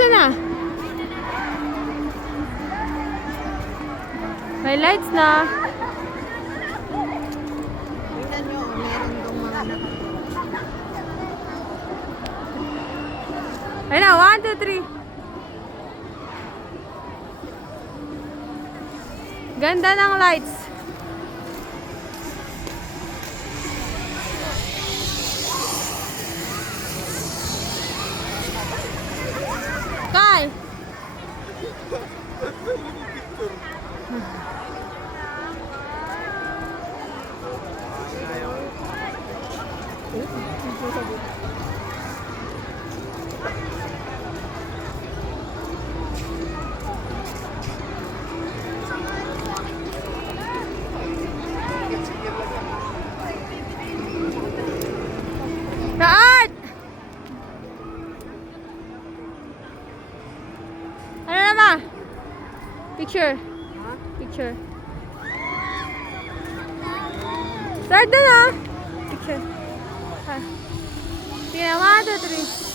Isa na. May lights na. Tingnan nyo, meron dong mga Ayun na, 1, 2, 3. Ganda ng lights. Kay! Art! Ano naman? Picture. Picture. Start na na. Picture. Ha. Tingnan, 1, 2, 3.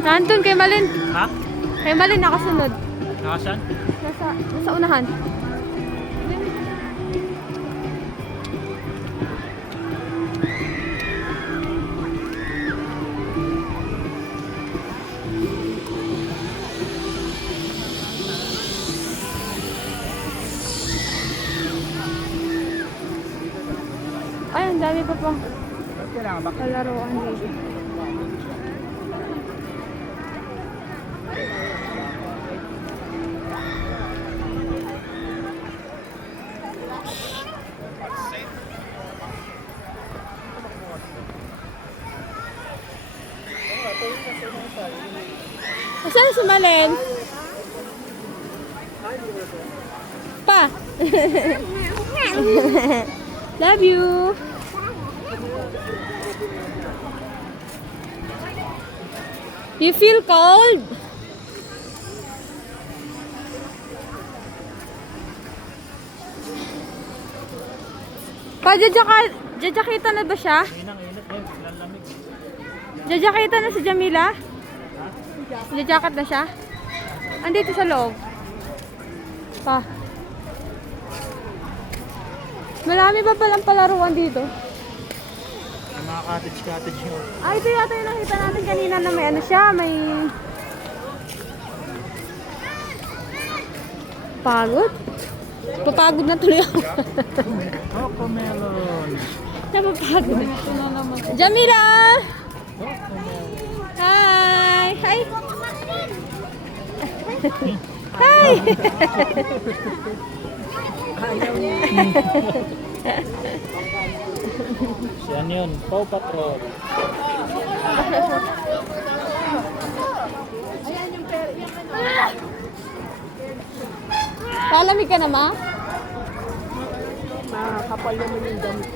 Nandun kay Malin. Ha? Kay Malin nakasunod. Nakasan? Nasa unahan. Ay, ang dami pa pang Kailangan ba? kalaruan dito. Asan si Malen? Pa! Love you! You feel cold? Pa, jajakita na ba siya? Inang init yan. Lalamig. Jajakita na si Jamila? Jajakat na siya? Andito sa loob. Pa. Marami pa palang palaruan dito. Yung mga cottage yun. Ah, ito yata yung nakita natin kanina na may ano siya, may... Pagod? Papagod na tuloy ako. Coco melon. Napapagod. Jamila! Coco melon. Hi! Hi! Hi! Si ano yun? Paw Patrol. Palamig ka na, ma? nakakapal naman yung damit.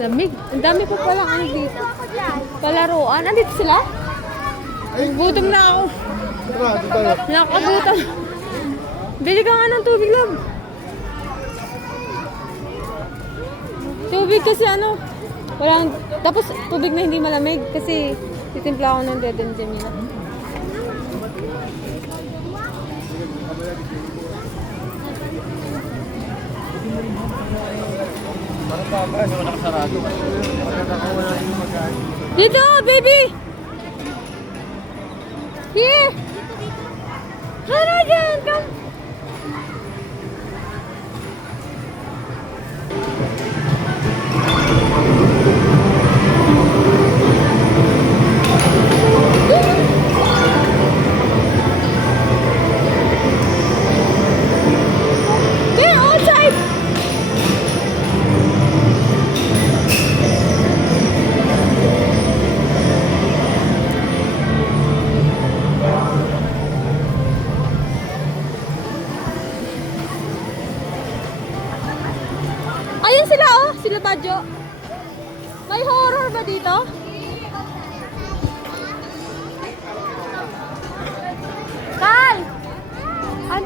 Lamig. Ang dami pa pala ano dito. Palaruan. Andito sila? Gutom na ako. Nakakagutom. Bili ka nga ng tubig lang. Tubig kasi ano. Walang, tapos tubig na hindi malamig kasi titimpla ako ng Dead and Jamila. Parang baba. Ano nakasarado? Wala yung mag-aari. Dito, baby! Here! Tara dyan! Come! They're outside! Ayun sila oh, sila Badjo. May horror ba dito?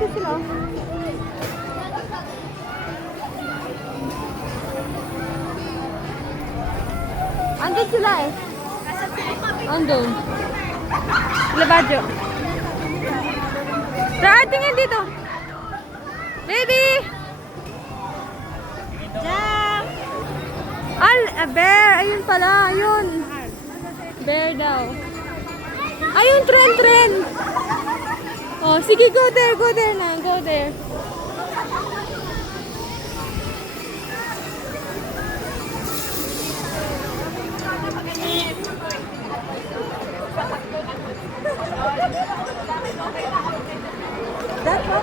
Nandito sila. Andun sila eh. Andun. Sila Badyo. Tara, tingin dito. Baby! Jack! Bear! Ayun pala, ayun. Bear daw. Ayun, tren. Oh, sige, go there na, go there.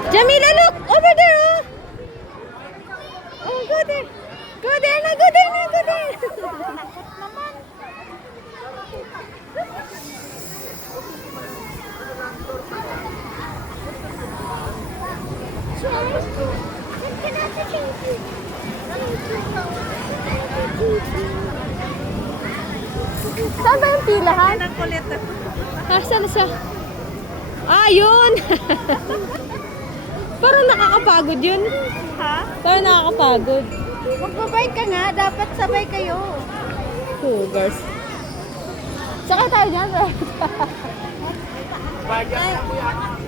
Jamila, look! Over there, oh! Oh, go there! Go there na, go there! Saan ba yung pilahan? Ang kulit. Saan siya? Ah, yun! Parang nakakapagod yun. Ha? Parang nakakapagod. Magbabay ka nga. Dapat sabay kayo. Cougars. Saka tayo dyan, right?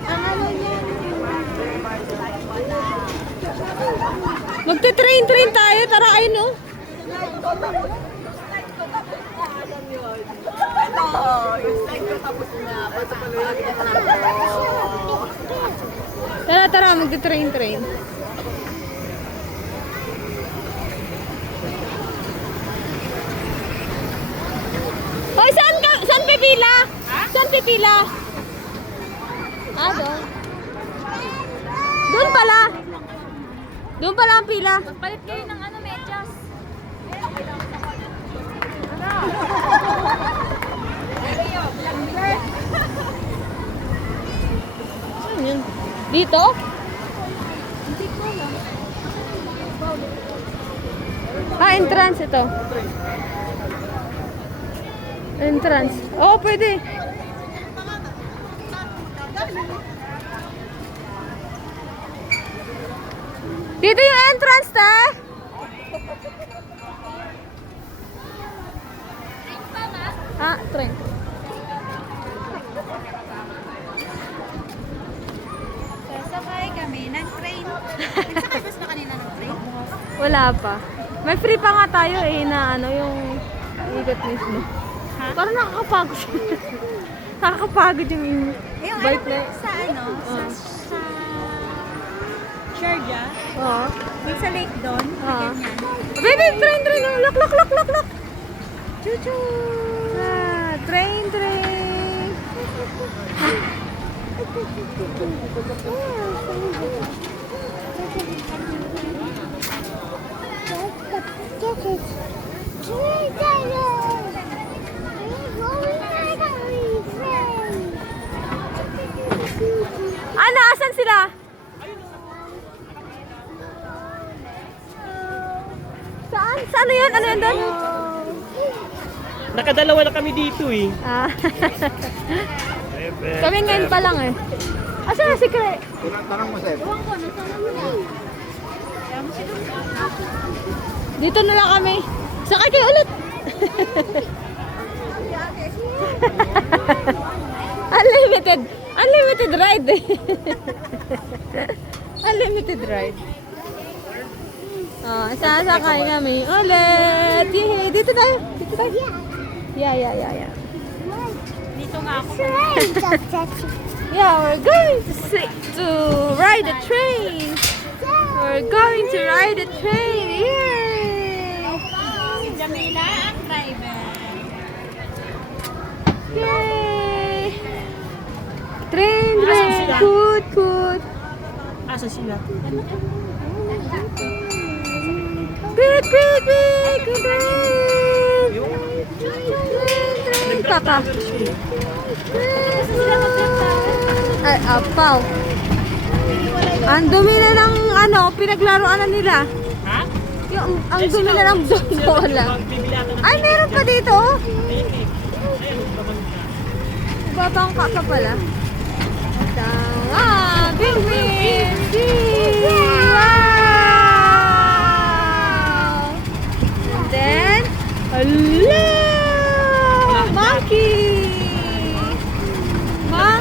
Ang ano niyan. Magte-train tayo. Tara, ayun, oh. Tara, magte-train. Hoy, saan pipila? Saan pipila? Ah, doon. Doon pala ang pila. Palit kayo ng ano, medyas. Saan yun? Dito? Entrance ito. Entrance. Oh, pwede. Dito yung entrance, ta? Train. Sasakay kami ng train. Nagsakay bus na kanina ng train? Wala pa. May free pa nga tayo eh na ano yung ikot mismo. Ha? Parang nakakapagod. Nakakapagod yung Yung bike na. sa ano? Sa Sharjah? Oo. Yung sa lake doon? Oo. Ganyan. Baby, train. Look. Chuchu. Train. Ano, asan sila? Saan? Saan yun? Ano yun doon? Nakadalawa na kami dito eh. Ah. Kami ngayon pa lang eh. Asan na si Kre? Tanong mo, Seth. Dito na lang kami. Sakay kayo ulit. Unlimited ride eh. Unlimited ride. Sasakay kami ulit. Yay, dito tayo. Yeah. Dito nga ako. Yeah, we're going to ride a train. We're going to ride a train. Yay! Si Jamila ang driver. Yay! Train. Coot. Asa sila? Quick! Train! Kaka. Ay, apaw. Ang dumi na ng ano, pinaglaruan na nila. Ha? Ang dumi na ng bola. Ay, meron pa dito. Babangka ka pala. Bing!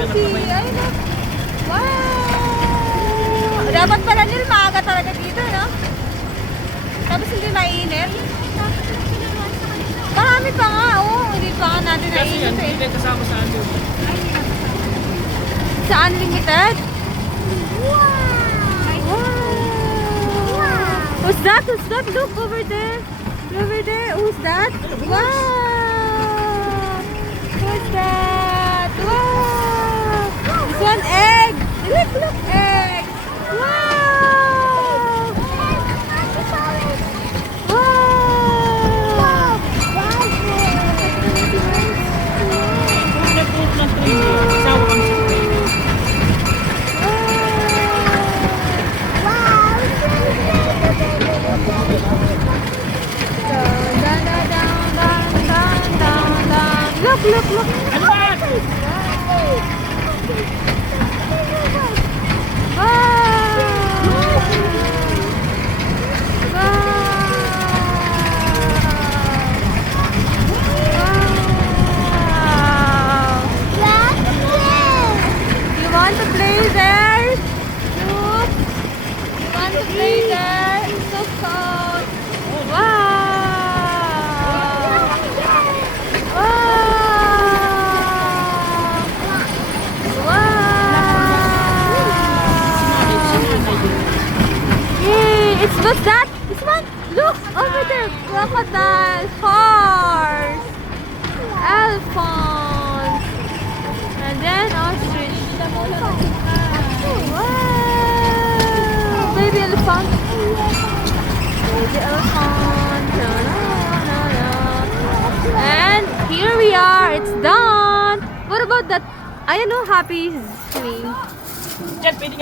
monkey. Ay, no. Wow! Dapat pala nil maaga talaga dito, no? Tapos hindi mainit. Marami pa nga, oh. Hindi pa nga natin Kasi yan, nainit hindi eh. kasama sa ano. Sa unlimited? Wow! Who's that? Who's that? Look over there. Over there. Who's that? Wow! Who's that? Wow! This one egg. Look, look, egg. Wow! Wow! Nag-book ng train yun. Kasama kami sa train. Look, look, look. Ano ba? You want to play there? Look. You want to play there? It's so cold. Wow. It's what's that? This one? Look over there. Crocodile, horse, elephant, and then ostrich. Wow! Baby elephant. Baby elephant. No, no, no, no. And here we are. It's done. What about that? I know happy swing. Diyan, pwede